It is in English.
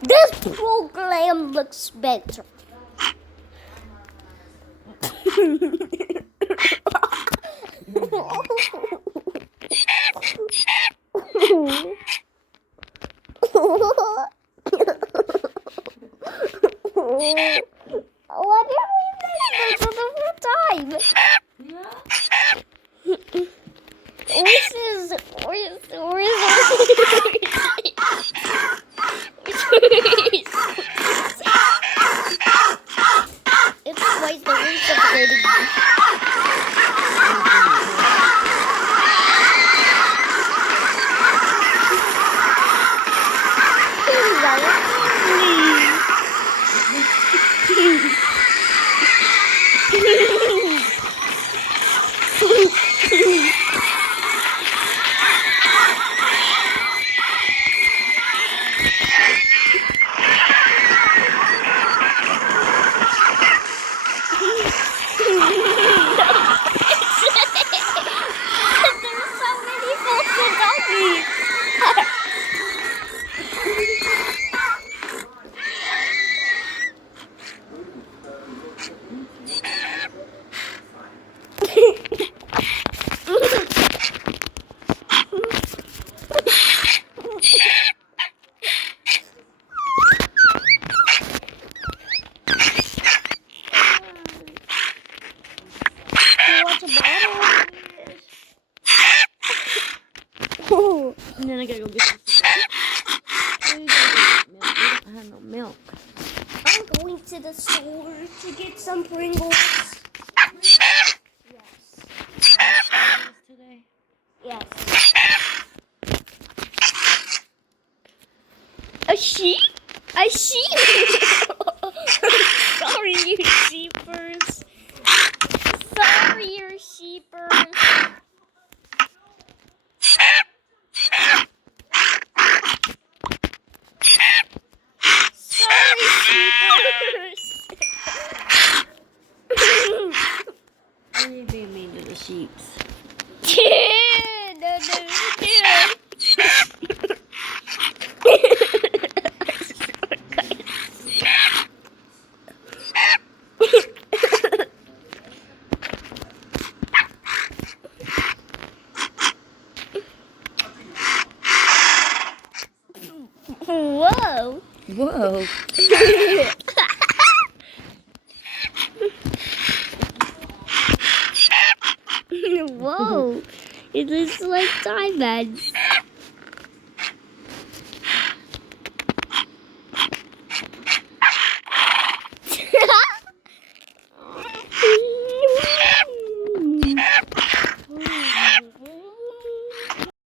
This program looks better. What did we miss this the whole time? It's twice the reach of getting. And then I gotta go get some milk. I have no milk. I'm going to the store to get some Pringles. Yes. Today? Yes. A sheep? A sheep? Sorry, you sheepers. Sorry, you sheepers. I ain't being mean to the sheeps. Whoa. Whoa. Whoa. It looks like diamonds.